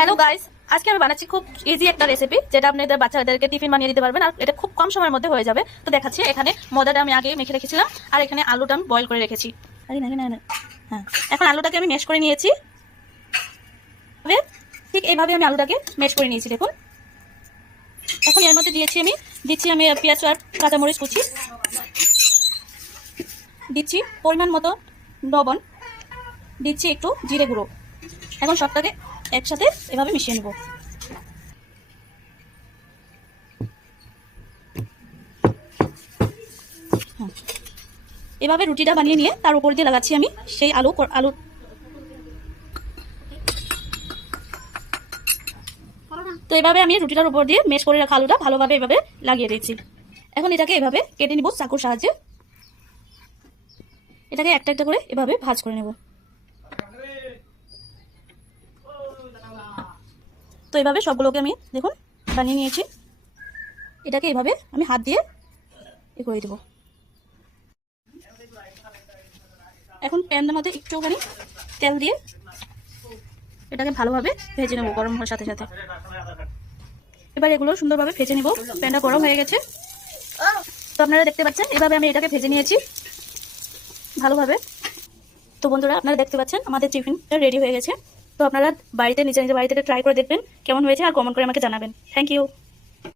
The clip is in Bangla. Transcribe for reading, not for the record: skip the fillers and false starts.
হ্যালো গাইস, আজকে আমি বানাচ্ছি খুব ইজি একটা রেসিপি যেটা আপনাদের বাচ্চাদেরকে টিফিন বানিয়ে দিতে পারবেন আর এটা খুব কম সময়ের মধ্যে হয়ে যাবে। তো দেখাচ্ছি, এখানে ময়দাটা আমি আগে মেখে রেখেছিলাম আর এখানে আলুটা আমি বয়েল করে রেখেছি। হ্যাঁ, এখন আলুটাকে আমি ম্যাশ করে নিয়েছি। ঠিক এইভাবে আমি আলুটাকে ম্যাশ করে নিয়েছি। দেখুন, এখন এর মধ্যে দিচ্ছি আমি পেঁয়াজ আর কাঁচামরিচ কুচি, দিচ্ছি পরিমাণ মতো লবণ, দিচ্ছি একটু জিরে গুঁড়ো। এখন সবটাকে একসাথে এভাবে মিশিয়ে নেব। এভাবে রুটিটা বানিয়ে নিয়ে তার উপর দিয়ে লাগাচ্ছি আমি সেই আলু। তো এভাবে আমি রুটিটার উপর দিয়ে মেশ করে রাখা আলুটা ভালোভাবে এভাবে লাগিয়ে দিয়েছি। এখন এটাকে এভাবে কেটে নিব চাকুর সাহায্যে। এটাকে একটা একটা করে এভাবে ভাঁজ করে নেব। তো এভাবে সবগুলোকে আমি দেখুন বানিয়ে নিয়েছি। এটাকে এভাবে আমি হাত দিয়ে করে দেব। এখন প্যানের মধ্যে একটুখানি তেল দিয়ে এটাকে ভালোভাবে ভেজে নেব গরম হওয়ার সাথে সাথে। এবার এগুলো সুন্দরভাবে ভেজে নেব। প্যানটা গরম হয়ে গেছে, তো আপনারা দেখতে পাচ্ছেন এভাবে আমি এটাকে ভেজে নিয়েছি ভালোভাবে। তো বন্ধুরা, আপনারা দেখতে পাচ্ছেন আমাদের টিফিনটা রেডি হয়ে গেছে। তো আপনারা বাড়িতে নিজের বাড়িতে ট্রাই করে দেখবেন কেমন হয়েছে আর কমেন্ট করে আমাকে জানাবেন। Thank you.